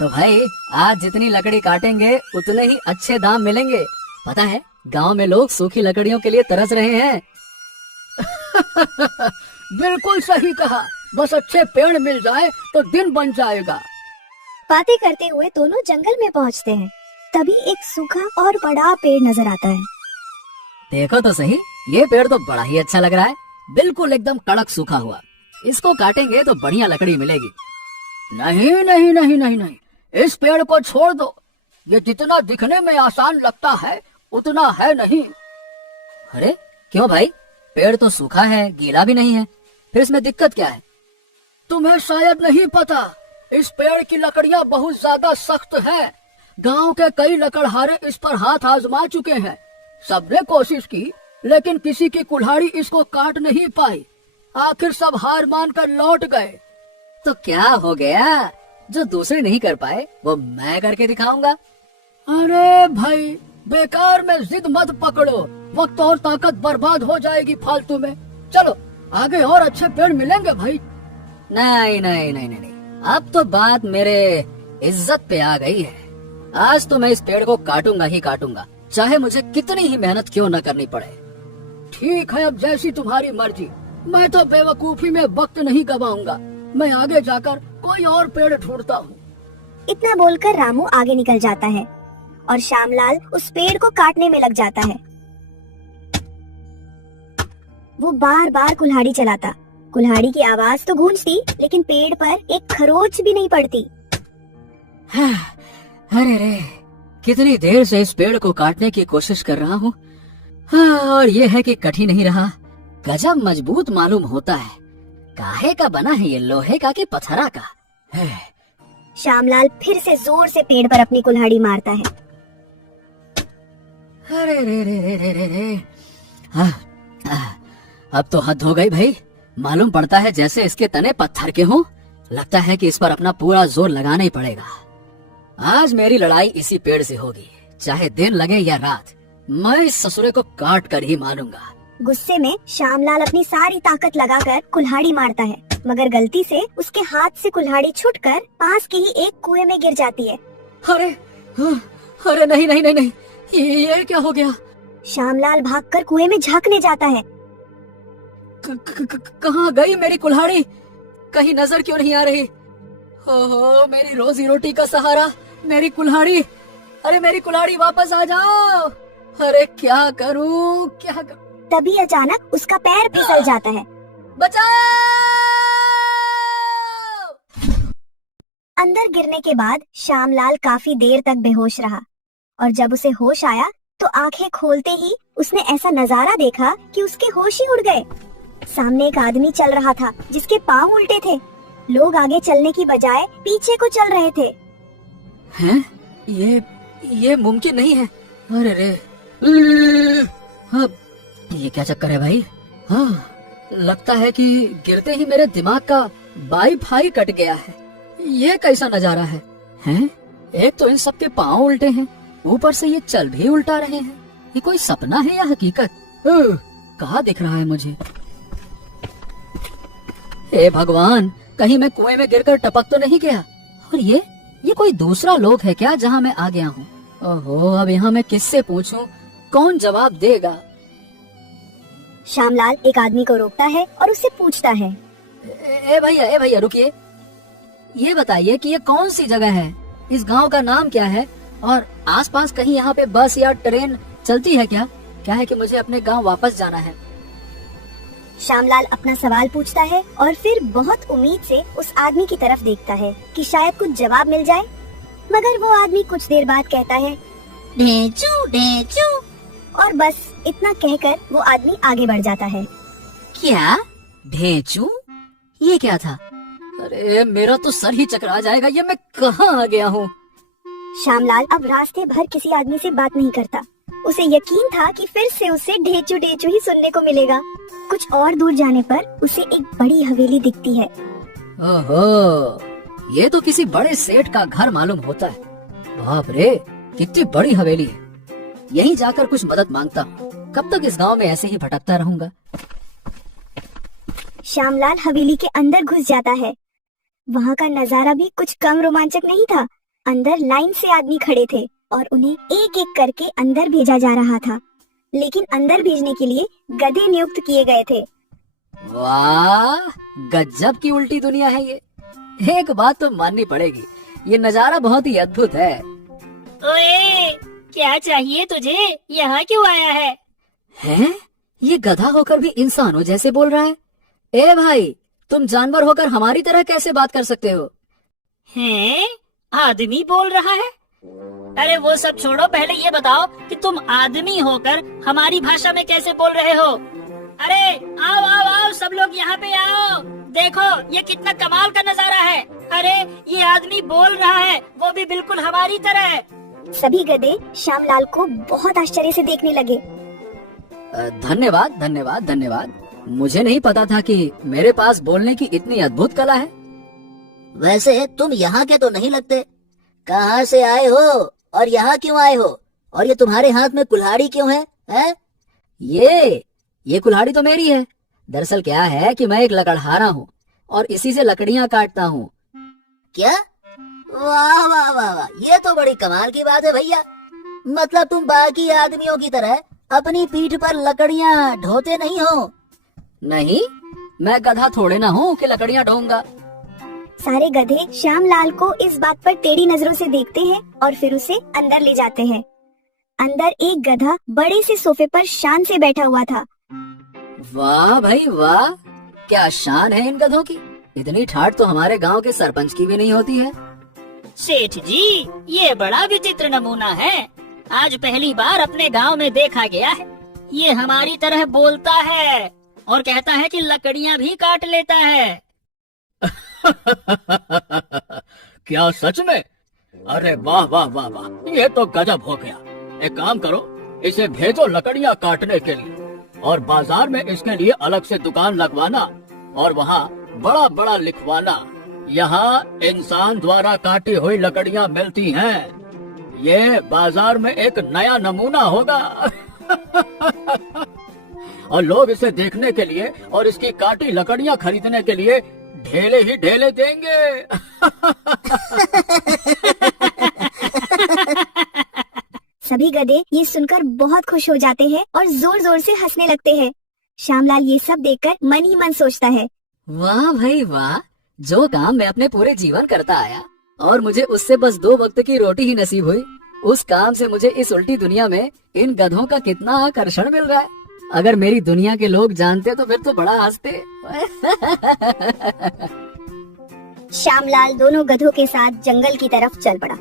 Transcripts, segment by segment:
तो भाई आज जितनी लकड़ी काटेंगे उतने ही अच्छे दाम मिलेंगे। पता है गांव में लोग सूखी लकड़ियों के लिए तरस रहे हैं। बिल्कुल सही कहा, बस अच्छे पेड़ मिल जाए तो दिन बन जाएगा। बातें करते हुए दोनों जंगल में पहुंचते हैं। तभी एक सूखा और बड़ा पेड़ नजर आता है। देखो तो सही, ये पेड़ तो बड़ा ही अच्छा लग रहा है, बिल्कुल एकदम कड़क सूखा हुआ। इसको काटेंगे तो बढ़िया लकड़ी मिलेगी। नहीं नहीं नहीं नहीं नहीं, इस पेड़ को छोड़ दो। ये जितना दिखने में आसान लगता है उतना है नहीं। अरे क्यों भाई, पेड़ तो सूखा है, गीला भी नहीं है, फिर इसमें दिक्कत क्या है? तुम्हें शायद नहीं पता, इस पेड़ की लकड़ियाँ बहुत ज्यादा सख्त हैं। गांव के कई लकड़हारे इस पर हाथ आजमा चुके हैं। सबने कोशिश की लेकिन किसी की कुल्हाड़ी इसको काट नहीं पाई। आखिर सब हार मानकर लौट गए। तो क्या हो गया, जो दूसरे नहीं कर पाए वो मैं करके दिखाऊंगा। अरे भाई, बेकार में जिद मत पकड़ो, वक्त और ताकत बर्बाद हो जाएगी फालतू में। चलो आगे और अच्छे पेड़ मिलेंगे भाई। नहीं नहीं नहीं नहीं, अब तो बात मेरे इज्जत पे आ गई है। आज तो मैं इस पेड़ को काटूंगा ही काटूंगा, चाहे मुझे कितनी ही मेहनत क्यों न करनी पड़े। ठीक है, अब जैसी तुम्हारी मर्जी। मैं तो बेवकूफी में वक्त नहीं गवाऊंगा। मैं आगे जाकर कोई और पेड़ ढूंढता हूँ। इतना बोलकर रामू आगे निकल जाता है और श्यामलाल उस पेड़ को काटने में लग जाता है। वो बार बार कुल्हाड़ी चलाता। कुल्हाड़ी की आवाज तो गूंजती, लेकिन पेड़ पर एक खरोच भी नहीं पड़ती। अरे रे, कितनी देर से इस पेड़ को काटने की कोशिश कर रहा हूँ। हाँ, और ये है कि कठिन नहीं रहा, गजब मजबूत मालूम होता है। काहे का बना है ये, लोहे का कि पत्थरा का? श्यामलाल फिर से जोर से पेड़ पर अपनी कुल्हाड़ी मारता है। अरे रे रे रे रे रे रे। अब तो हद हो गई भाई, मालूम पड़ता है जैसे इसके तने पत्थर के हों। लगता है कि इस पर अपना पूरा जोर लगाना ही पड़ेगा। आज मेरी लड़ाई इसी पेड़ से होगी, चाहे दिन लगे या रात। मैं इस ससुरे को काट कर ही मानूंगा। गुस्से में श्यामलाल अपनी सारी ताकत लगाकर कुल्हाड़ी मारता है, मगर गलती से उसके हाथ से कुल्हाड़ी छूटकर पास के ही एक कुएं में गिर जाती है। अरे अरे नहीं नहीं नहीं नहीं, ये क्या हो गया? श्यामलाल भागकर कुएं में झांकने जाता है। कहाँ गई मेरी कुल्हाड़ी? कहीं नजर क्यों नहीं आ रही? ओहो, मेरी रोजी रोटी का सहारा, मेरी कुल्हाड़ी। अरे मेरी कुल्हाड़ी वापस आ जाओ। अरे क्या करूं, क्या करूं? तभी अचानक उसका पैर फिसल जाता है। बचाओ! अंदर गिरने के बाद श्यामलाल काफी देर तक बेहोश रहा, और जब उसे होश आया तो आंखें खोलते ही उसने ऐसा नजारा देखा कि उसके होश ही उड़ गए। सामने एक आदमी चल रहा था जिसके पाँव उल्टे थे। लोग आगे चलने की बजाय पीछे को चल रहे थे। हैं? ये मुमकिन नहीं है। अरे रे, ये क्या चक्कर है भाई? हाँ, लगता है कि गिरते ही मेरे दिमाग का वाईफाई कट गया है। ये कैसा नजारा है? हैं? एक तो इन सबके पाँव उल्टे हैं, ऊपर से ये चल भी उल्टा रहे हैं। ये कोई सपना है या हकीकत? कहाँ दिख रहा है मुझे? हे भगवान, कहीं मैं कुएं में गिरकर टपक तो नहीं गया? और ये कोई दूसरा लोक है क्या जहाँ मैं आ गया हूँ? ओहो, अब यहाँ मैं किससे पूछूं? कौन जवाब देगा? श्यामलाल एक आदमी को रोकता है और उससे पूछता है, ए भैया रुकिए। ये बताइए कि ये कौन सी जगह है? इस गांव का नाम क्या है? और आसपास कहीं यहाँ पे बस या ट्रेन चलती है क्या? क्या है कि मुझे अपने गांव वापस जाना है। श्यामलाल अपना सवाल पूछता है और फिर बहुत उम्मीद से उस आदमी की तरफ देखता है कि शायद कुछ जवाब मिल जाए, मगर वो आदमी कुछ देर बाद कहता है, ढेंचू ढेंचू, और बस इतना कहकर वो आदमी आगे बढ़ जाता है। क्या? ढेंचू? ये क्या था? अरे मेरा तो सर ही चकरा जाएगा, ये मैं कहाँ आ गया हूँ? श्यामलाल अब रास्ते भर किसी आदमी से बात नहीं करता। उसे यकीन था कि फिर से उसे ढेंचू ढेंचू ही सुनने को मिलेगा। कुछ और दूर जाने पर उसे एक बड़ी हवेली दिखती है। ओहो, ये तो किसी बड़े सेठ का घर मालूम होता है। बाप रे, कितनी बड़ी हवेली है। यहीं जाकर कुछ मदद मांगता हूँ। कब तक इस गांव में ऐसे ही भटकता रहूंगा? श्यामलाल हवेली के अंदर घुस जाता है। वहाँ का नजारा भी कुछ कम रोमांचक नहीं था। अंदर लाइन से आदमी खड़े थे और उन्हें एक एक करके अंदर भेजा जा रहा था। लेकिन अंदर भेजने के लिए गधे नियुक्त किए गए थे। वाह, गजब की उल्टी दुनिया है ये। एक बात तो माननी पड़ेगी, ये नजारा बहुत ही अद्भुत है। ओए, क्या चाहिए तुझे? यहाँ क्यों आया है? हैं? ये गधा होकर भी इंसानों जैसे बोल रहा है। ए भाई, तुम जानवर होकर हमारी तरह कैसे बात कर सकते हो? हैं? आदमी बोल रहा है? अरे वो सब छोड़ो, पहले ये बताओ कि तुम आदमी होकर हमारी भाषा में कैसे बोल रहे हो? अरे आओ आओ आओ, सब लोग यहाँ पे आओ। देखो ये कितना कमाल का नजारा है। अरे ये आदमी बोल रहा है, वो भी बिल्कुल हमारी तरह। सभी गधे श्यामलाल को बहुत आश्चर्य से देखने लगे। धन्यवाद धन्यवाद धन्यवाद। मुझे नहीं पता था कि मेरे पास बोलने की इतनी अद्भुत कला है। वैसे तुम यहाँ के तो नहीं लगते। कहाँ से आए हो और यहाँ क्यों आए हो? और ये तुम्हारे हाथ में कुल्हाड़ी क्यों है, हैं? ये कुल्हाड़ी तो मेरी है। दरअसल क्या है कि मैं एक लकड़हारा हूँ और इसी से लकड़ियाँ काटता हूँ। क्या? वाह वाह वाह वाह, ये तो बड़ी कमाल की बात है भैया। मतलब तुम बाकी आदमियों की तरह अपनी पीठ पर लकड़ियाँ ढोते नहीं हो? नहीं, मैं गधा थोड़े ना हूँ कि लकड़ियाँ ढोऊंगा। सारे गधे श्यामलाल को इस बात पर टेढ़ी नजरों से देखते हैं और फिर उसे अंदर ले जाते हैं। अंदर एक गधा बड़े से सोफे पर शान से बैठा हुआ था। वाह भाई वाह, क्या शान है इन गधों की। इतनी ठाठ तो हमारे गांव के सरपंच की भी नहीं होती है। सेठ जी, ये बड़ा विचित्र नमूना है। आज पहली बार अपने गांव में देखा गया है। ये हमारी तरह बोलता है और कहता है कि लकड़ियाँ भी काट लेता है। क्या सच में? अरे वाह वाह वाह वाह, ये तो गजब हो गया। एक काम करो, इसे भेजो लकड़ियाँ काटने के लिए और बाजार में इसके लिए अलग से दुकान लगवाना और वहाँ बड़ा बड़ा लिखवाना, यहाँ इंसान द्वारा काटी हुई लकड़ियाँ मिलती हैं। ये बाजार में एक नया नमूना होगा। और लोग इसे देखने के लिए और इसकी काटी लकड़ियाँ खरीदने के लिए ढेले ही ढेले देंगे। सभी गधे ये सुनकर बहुत खुश हो जाते हैं और जोर जोर से हंसने लगते हैं। श्यामलाल ये सब देखकर मन ही मन सोचता है, वाह भाई वाह, जो काम मैं अपने पूरे जीवन करता आया और मुझे उससे बस 2 वक्त की रोटी ही नसीब हुई, उस काम से मुझे इस उल्टी दुनिया में इन गधों का कितना आकर्षण मिल रहा है। अगर मेरी दुनिया के लोग जानते तो फिर तो बड़ा हंसते। श्यामलाल दोनों गधों के साथ जंगल की तरफ चल पड़ा।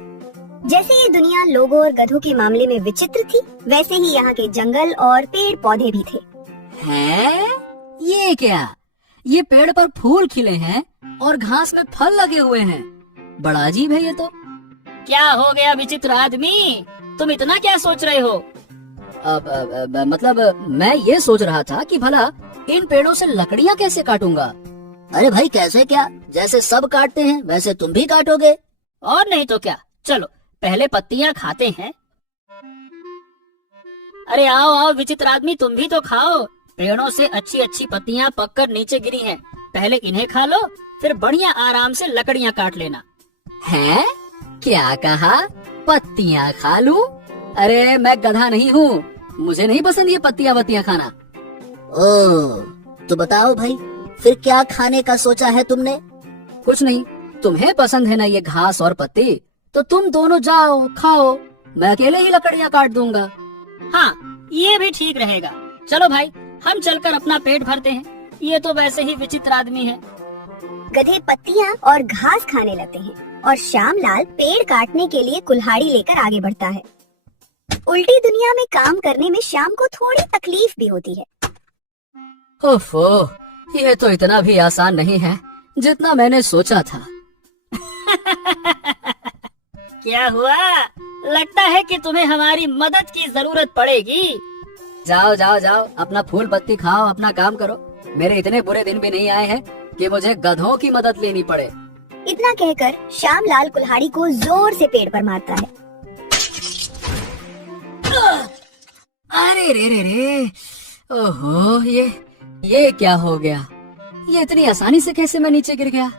जैसे ये दुनिया लोगों और गधों के मामले में विचित्र थी, वैसे ही यहाँ के जंगल और पेड़ पौधे भी थे। हैं? ये क्या? ये पेड़ पर फूल खिले हैं और घास में फल लगे हुए हैं। बड़ा अजीब है ये तो। क्या हो गया विचित्र आदमी? तुम इतना क्या सोच रहे हो? मतलब मैं ये सोच रहा था कि भला इन पेड़ों से लकड़ियाँ कैसे काटूंगा। अरे भाई कैसे क्या? जैसे सब काटते हैं वैसे तुम भी काटोगे। और नहीं तो क्या, चलो पहले पत्तियाँ खाते हैं। अरे आओ आओ विचित्र आदमी, तुम भी तो खाओ। पेड़ों से अच्छी अच्छी पत्तियाँ पककर नीचे गिरी हैं। पहले इन्हें खा लो, फिर बढ़िया आराम से लकड़ियाँ काट लेना। हैं? क्या कहा? पत्तियाँ खा लूं? अरे मैं गधा नहीं हूँ, मुझे नहीं पसंद ये पत्तियाँ वत्तियाँ खाना। ओह, तो बताओ भाई, फिर क्या खाने का सोचा है तुमने? कुछ नहीं, तुम्हें पसंद है ना ये घास और पत्ती, तो तुम दोनों जाओ खाओ, मैं अकेले ही लकड़ियाँ काट दूंगा। हाँ, ये भी ठीक रहेगा। चलो भाई, हम चलकर अपना पेट भरते हैं। ये तो वैसे ही विचित्र आदमी है। गधे पत्तियाँ और घास खाने लगते हैं और श्यामलाल पेड़ काटने के लिए कुल्हाड़ी लेकर आगे बढ़ता है। उल्टी दुनिया में काम करने में श्याम को थोड़ी तकलीफ भी होती है। ओफो, ये तो इतना भी आसान नहीं है जितना मैंने सोचा था। क्या हुआ? लगता है कि तुम्हें हमारी मदद की जरूरत पड़ेगी। जाओ जाओ जाओ, अपना फूल पत्ती खाओ, अपना काम करो। मेरे इतने बुरे दिन भी नहीं आए हैं कि मुझे गधों की मदद लेनी पड़े। इतना कहकर श्यामलाल कुल्हाड़ी को जोर से पेड़ पर मारता है। अरे रे रे रे, ओहो, ये क्या हो गया? ये इतनी आसानी से कैसे मैं नीचे गिर गया?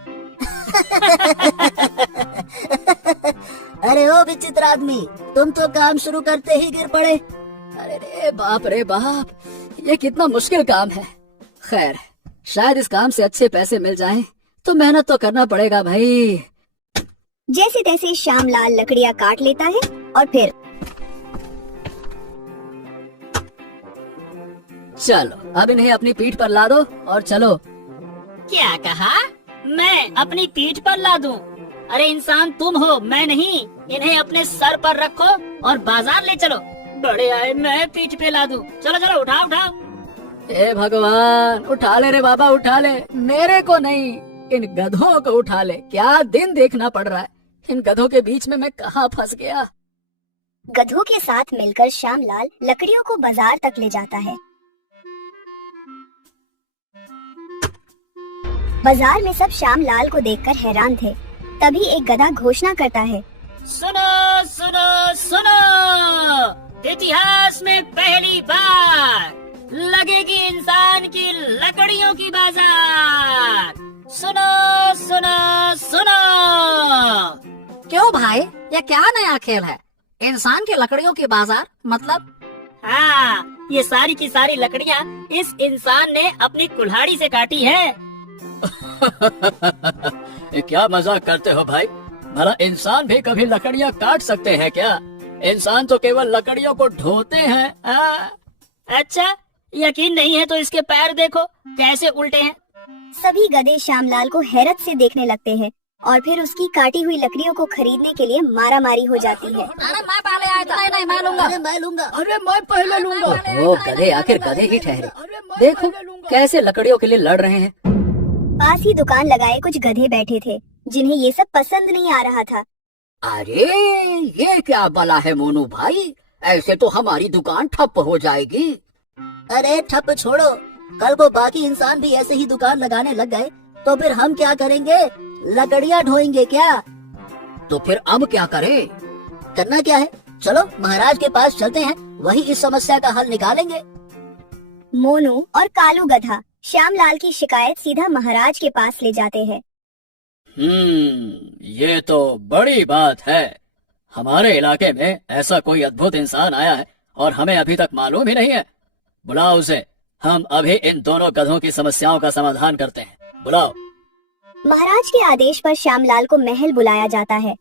विचित्र आदमी, तुम तो काम शुरू करते ही गिर पड़े। अरे रे बाप, ये कितना मुश्किल काम है। खैर, शायद इस काम से अच्छे पैसे मिल जाएं, तो मेहनत तो करना पड़ेगा भाई। जैसे तैसे श्यामलाल लकड़ियाँ काट लेता है और फिर चलो अब इन्हें अपनी पीठ पर ला दो और चलो। क्या कहा? मैं अपनी पीठ पर ला दूं? अरे इंसान तुम हो, मैं नहीं। इन्हें अपने सर पर रखो और बाजार ले चलो। बड़े आए, मैं पीठ पे ला दूं। चलो चलो, उठाओ उठाओ। ए भगवान, उठा ले रे बाबा, उठा ले। मेरे को नहीं, इन गधों को उठा ले। क्या दिन देखना पड़ रहा है। इन गधों के बीच में मैं कहाँ फंस गया। गधों के साथ मिलकर श्यामलाल लकड़ियों को बाजार तक ले जाता है। बाजार में सब श्यामलाल को देखकर हैरान थे। तभी एक गधा घोषणा करता है, सुनो सुनो सुनो, इतिहास में पहली बार लगेगी इंसान की लकड़ियों की बाजार। सुनो सुनो सुनो। क्यों भाई, ये क्या नया खेल है? इंसान की लकड़ियों की बाजार मतलब? हाँ, ये सारी की सारी लकड़ियाँ इस इंसान ने अपनी कुल्हाड़ी से काटी है। क्या मजाक करते हो भाई? भला इंसान भी कभी लकड़ियाँ काट सकते हैं क्या? इंसान तो केवल लकड़ियों को ढोते हैं। अच्छा, यकीन नहीं है तो इसके पैर देखो कैसे उल्टे हैं। सभी गधे श्यामलाल को हैरत से देखने लगते हैं और फिर उसकी काटी हुई लकड़ियों को खरीदने के लिए मारामारी हो जाती है। अरे मैं पहले आया था। नहीं मैं लूंगा। अरे मैं लूंगा। अरे मैं पहले लूंगा। वो गधे आखिर गधे ही ठहरे। अरे मैं देखो पहले लूंगा। कैसे लकड़ियों के लिए लड़ रहे हैं। पास ही दुकान लगाए कुछ गधे बैठे थे जिन्हें ये सब पसंद नहीं आ रहा था। अरे ये क्या बला है मोनू भाई, ऐसे तो हमारी दुकान ठप हो जाएगी। अरे ठप छोड़ो, कल को बाकी इंसान भी ऐसे ही दुकान लगाने लग गए तो फिर हम क्या करेंगे? लकड़ियाँ ढोएंगे क्या? तो फिर अब क्या करें? करना क्या है, चलो महाराज के पास चलते हैं, वही इस समस्या का हल निकालेंगे। मोनू और कालू गधा श्यामलाल की शिकायत सीधा महाराज के पास ले जाते हैं। ये तो बड़ी बात है। हमारे इलाके में ऐसा कोई अद्भुत इंसान आया है और हमें अभी तक मालूम ही नहीं है। बुलाओ उसे, हम अभी इन दोनों गधों की समस्याओं का समाधान करते हैं। बुलाओ। महाराज के आदेश पर श्यामलाल को महल बुलाया जाता है।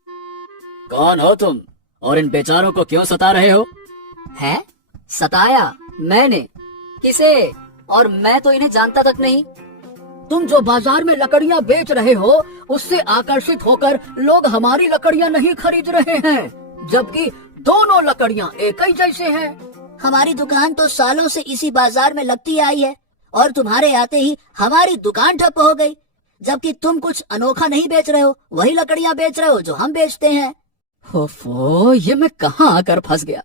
कौन हो तुम और इन बेचारों को क्यों सता रहे हो? है? सताया? मैंने? किसे? और मैं तो इन्हें जानता तक नहीं। तुम जो बाजार में लकड़ियाँ बेच रहे हो उससे आकर्षित होकर लोग हमारी लकड़ियाँ नहीं खरीद रहे हैं, जबकि दोनों लकड़ियाँ एक ही जैसे हैं। हमारी दुकान तो सालों से इसी बाजार में लगती आई है और तुम्हारे आते ही हमारी दुकान ठप हो गई, जबकि तुम कुछ अनोखा नहीं बेच रहे हो, वही लकड़ियाँ बेच रहे हो जो हम बेचते हैं। ओफो, ये मैं कहाँ आकर फंस गया।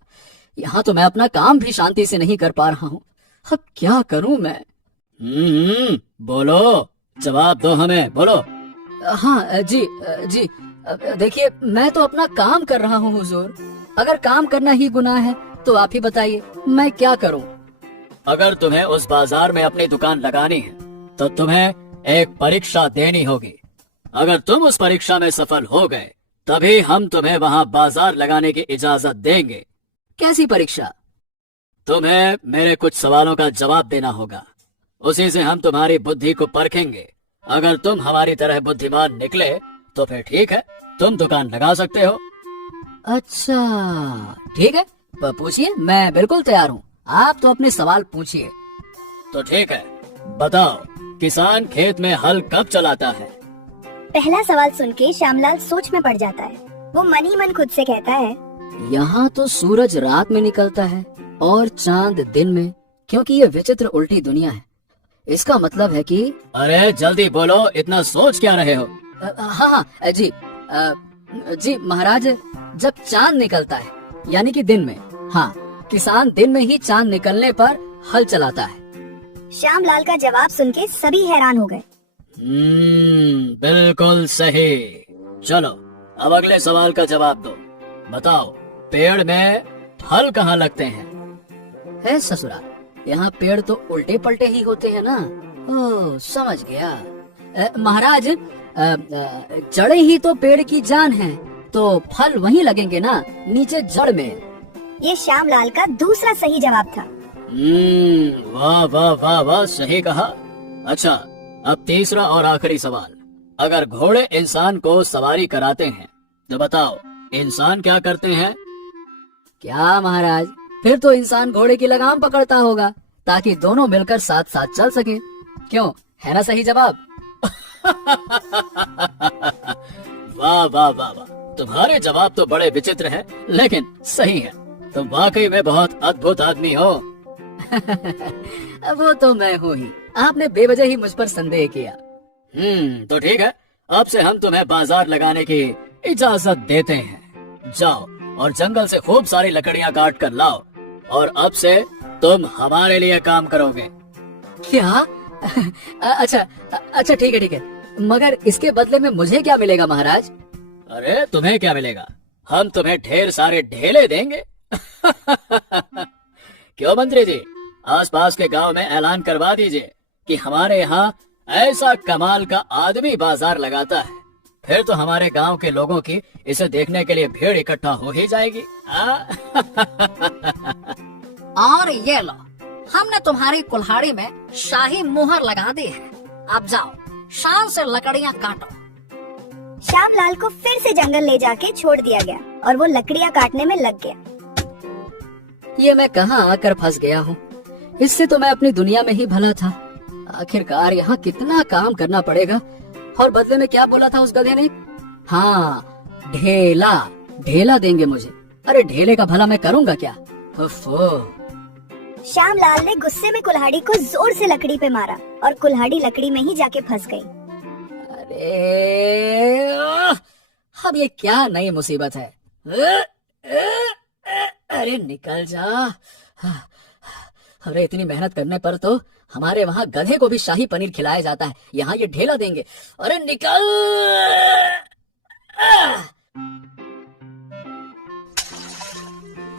यहाँ तो मैं अपना काम भी शांति से नहीं कर पा रहा हूँ। अब क्या करूँ मैं? बोलो, जवाब दो हमें, बोलो। हाँ जी, देखिए मैं तो अपना काम कर रहा हूँ हुजूर। अगर काम करना ही गुनाह है तो आप ही बताइए मैं क्या करूँ? अगर तुम्हें उस बाजार में अपनी दुकान लगानी है तो तुम्हें एक परीक्षा देनी होगी। अगर तुम उस परीक्षा में सफल हो गए तभी हम तुम्हें वहाँ बाजार लगाने की इजाजत देंगे। कैसी परीक्षा? तुम्हें मेरे कुछ सवालों का जवाब देना होगा, उसी से हम तुम्हारी बुद्धि को परखेंगे। अगर तुम हमारी तरह बुद्धिमान निकले तो फिर ठीक है, तुम दुकान लगा सकते हो। अच्छा ठीक है, पूछिए, मैं बिल्कुल तैयार हूँ। आप तो अपने सवाल पूछिए। तो ठीक है, बताओ, किसान खेत में हल कब चलाता है? पहला सवाल सुन के श्यामलाल सोच में पड़ जाता है। वो मन ही मन खुद से कहता है, यहाँ तो सूरज रात में निकलता है और चांद दिन में, क्योंकि ये विचित्र उल्टी दुनिया है। इसका मतलब है कि अरे जल्दी बोलो, इतना सोच क्या रहे हो? हाँ जी महाराज, जब चांद निकलता है यानी कि दिन में। हाँ, किसान दिन में ही चांद निकलने पर हल चलाता है। श्यामलाल का जवाब सुन के सभी हैरान हो गए। बिल्कुल सही। चलो अब अगले सवाल का जवाब दो। बताओ, पेड़ में फल कहाँ लगते हैं? है ससुरा, यहाँ पेड़ तो उल्टे पलटे ही होते हैं ना। ओह, समझ गया। महाराज, जड़ें ही तो पेड़ की जान है, तो फल वहीं लगेंगे ना, नीचे जड़ में। ये श्यामलाल का दूसरा सही जवाब था। वाह वाह वाह वाह, सही कहा। अच्छा, अब तीसरा और आखिरी सवाल। अगर घोड़े इंसान को सवारी कराते हैं तो बताओ इंसान क्या करते हैं? क्या महाराज, फिर तो इंसान घोड़े की लगाम पकड़ता होगा ताकि दोनों मिलकर साथ साथ चल सके। क्यों, है ना सही जवाब? वाह वाह वाह वाह, तुम्हारे जवाब तो बड़े विचित्र हैं, लेकिन सही है। तुम वाकई में बहुत अद्भुत आदमी हो। वो तो मैं हूँ ही, आपने बेवजह ही मुझ पर संदेह किया। तो ठीक है, अब से हम तुम्हें बाजार लगाने की इजाजत देते हैं। जाओ और जंगल से खूब सारी लकड़ियाँ काट कर लाओ, और अब से तुम हमारे लिए काम करोगे। क्या? अच्छा ठीक है, मगर इसके बदले में मुझे क्या मिलेगा महाराज? अरे तुम्हें क्या मिलेगा, हम तुम्हें ढेर सारे ढेले देंगे। क्यों मंत्री जी, आसपास के गांव में ऐलान करवा दीजिए कि हमारे यहाँ ऐसा कमाल का आदमी बाजार लगाता है, फिर तो हमारे गांव के लोगों की इसे देखने के लिए भीड़ इकट्ठा हो ही जाएगी। और ये लो, हमने तुम्हारी कुल्हाड़ी में शाही मुहर लगा दी है। अब जाओ, शान से लकड़ियाँ काटो। श्यामलाल को फिर से जंगल ले जाके छोड़ दिया गया और वो लकड़ियाँ काटने में लग गया। ये मैं कहाँ आकर फंस गया हूँ? इससे तो मैं अपनी दुनिया में ही भला था। आखिरकार यहाँ कितना काम करना पड़ेगा, और बदले में क्या बोला था उस गधे ने? हाँ, ढेला देंगे मुझे। अरे ढेले का भला मैं करूँगा क्या? श्यामलाल ने गुस्से में कुल्हाड़ी को जोर से लकड़ी पे मारा और कुल्हाड़ी लकड़ी में ही जाके फंस गई। अरे अब ये क्या नई मुसीबत है? अरे निकल जा। अरे इतनी मेहनत करने पर तो हमारे वहाँ गधे को भी शाही पनीर खिलाया जाता है, यहाँ ये ढेला देंगे। अरे निकल।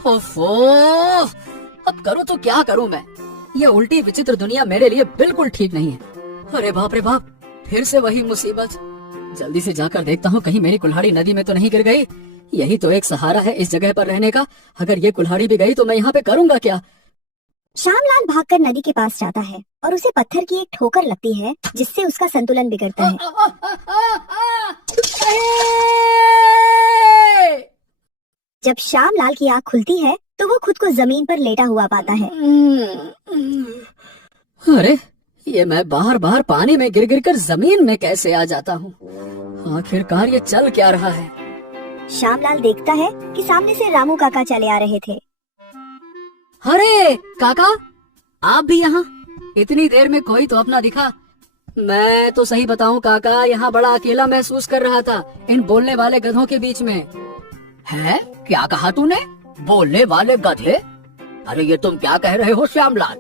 ओफो, अब करूँ तो क्या करूँ मैं? ये उल्टी विचित्र दुनिया मेरे लिए बिल्कुल ठीक नहीं है। अरे बाप रे बाप, फिर से वही मुसीबत। जल्दी से जाकर देखता हूँ कहीं मेरी कुल्हाड़ी नदी में तो नहीं गिर गई। यही तो एक सहारा है इस जगह पर रहने का। अगर ये कुल्हाड़ी भी गई तो मैं यहाँ पे करूँगा क्या? श्यामलाल भागकर नदी के पास जाता है और उसे पत्थर की एक ठोकर लगती है जिससे उसका संतुलन बिगड़ता है। जब श्यामलाल की आँख खुलती है तो वो खुद को जमीन पर लेटा हुआ पाता है। अरे ये मैं बार बार पानी में गिर गिर कर जमीन में कैसे आ जाता हूँ? आखिरकार ये चल क्या रहा है? श्यामलाल देखता है कि सामने से रामू काका चले आ रहे थे। अरे काका, आप भी यहाँ? इतनी देर में कोई तो अपना दिखा। मैं तो सही बताऊं काका, यहाँ बड़ा अकेला महसूस कर रहा था इन बोलने वाले गधों के बीच में। है? क्या कहा तूने? बोलने वाले गधे? अरे ये तुम क्या कह रहे हो श्यामलाल?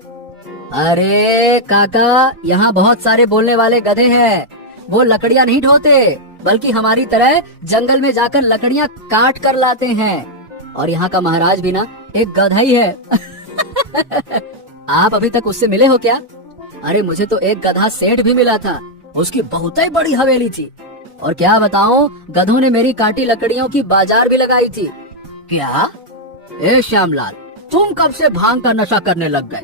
अरे काका, यहाँ बहुत सारे बोलने वाले गधे हैं। वो लकड़ियाँ नहीं ढोते, बल्कि हमारी तरह जंगल में जाकर लकड़ियाँ काट कर लाते हैं। और यहाँ का महाराज भी ना एक गधा ही है। आप अभी तक उससे मिले हो क्या? अरे मुझे तो एक गधा सेठ भी मिला था, उसकी बहुत ही बड़ी हवेली थी। और क्या बताऊं, गधों ने मेरी काटी लकड़ियों की बाजार भी लगाई थी। क्या? ए श्यामलाल, तुम कब से भांग का नशा करने लग गए?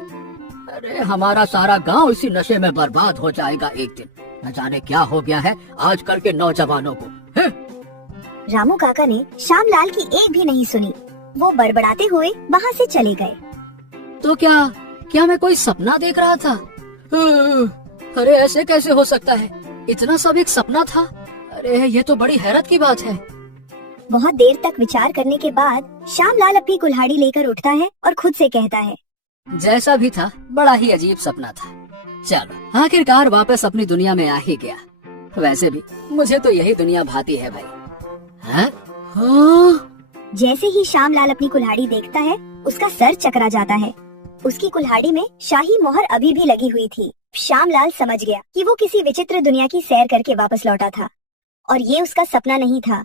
अरे हमारा सारा गांव इसी नशे में बर्बाद हो जाएगा एक दिन। न जाने क्या हो गया है आजकल के नौजवानों को। रामू काका ने श्यामलाल की एक भी नहीं सुनी। वो बड़बड़ाते हुए वहाँ से चले गए। तो क्या मैं कोई सपना देख रहा था? अरे ऐसे कैसे हो सकता है? इतना सब एक सपना था? अरे ये तो बड़ी हैरत की बात है। बहुत देर तक विचार करने के बाद श्यामलाल अपनी कुल्हाड़ी लेकर उठता है और खुद से कहता है, जैसा भी था बड़ा ही अजीब सपना था। चलो आखिरकार वापस अपनी दुनिया में आ ही गया। वैसे भी मुझे तो यही दुनिया भाती है भाई। हाँ? जैसे ही श्यामलाल अपनी कुल्हाड़ी देखता है, उसका सर चकरा जाता है। उसकी कुल्हाड़ी में शाही मोहर अभी भी लगी हुई थी। श्यामलाल समझ गया कि वो किसी विचित्र दुनिया की सैर करके वापस लौटा था और ये उसका सपना नहीं था।